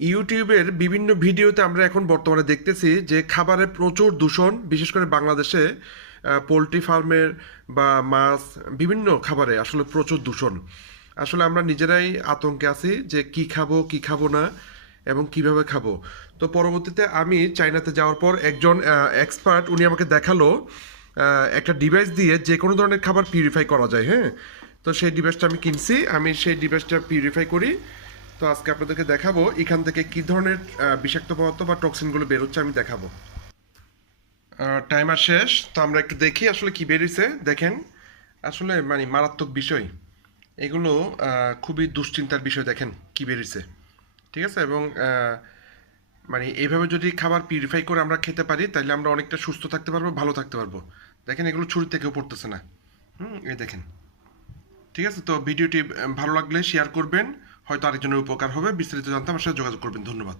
ইউটিউবের বিভিন্ন ভিডিওতে আমরা এখন বর্তমানে দেখতেছি যে খাবারে প্রচুর দূষণ, বিশেষ করে বাংলাদেশে পোলট্রি ফার্মের বা মাছ বিভিন্ন খাবারে আসলে প্রচুর দূষণ। আসলে আমরা নিজেরাই আতঙ্কে আছি যে কি খাবো কি খাবো না এবং কিভাবে খাবো। তো পরবর্তীতে আমি চায়নাতে যাওয়ার পর একজন এক্সপার্ট উনি আমাকে দেখালো একটা ডিভাইস দিয়ে যে কোনো ধরনের খাবার পিউরিফাই করা যায়। হ্যাঁ, তো সেই ডিভাইসটা আমি কিনছি, আমি সেই ডিভাইসটা পিউরিফাই করি। তো আজকে আপনাদেরকে দেখাবো এখান থেকে কি ধরনের বিষাক্ত পদার্থ বা টক্সিনগুলো বেরোচ্ছে আমি দেখাবো। টাইমার শেষ, তো আমরা একটু দেখি আসলে কি বেরিয়েছে। দেখেন, আসলে মানে মারাত্মক বিষয় এগুলো, খুবই দুশ্চিন্তার বিষয়। দেখেন কি বেরিয়েছে, ঠিক আছে। এবং মানে এইভাবে যদি খাবার পিউরিফাই করে আমরা খেতে পারি তাহলে আমরা অনেকটা সুস্থ থাকতে পারবো, ভালো থাকতে পারবো। দেখেন এগুলো ছুরি থেকেও পড়তেছে না। এই দেখেন। ঠিক আছে, তো ভিডিওটি ভালো লাগলে শেয়ার করবেন, হয়তো আরেকজনের উপকার হবে। বিস্তারিত জানতে আমার সাথে যোগাযোগ করবেন। ধন্যবাদ।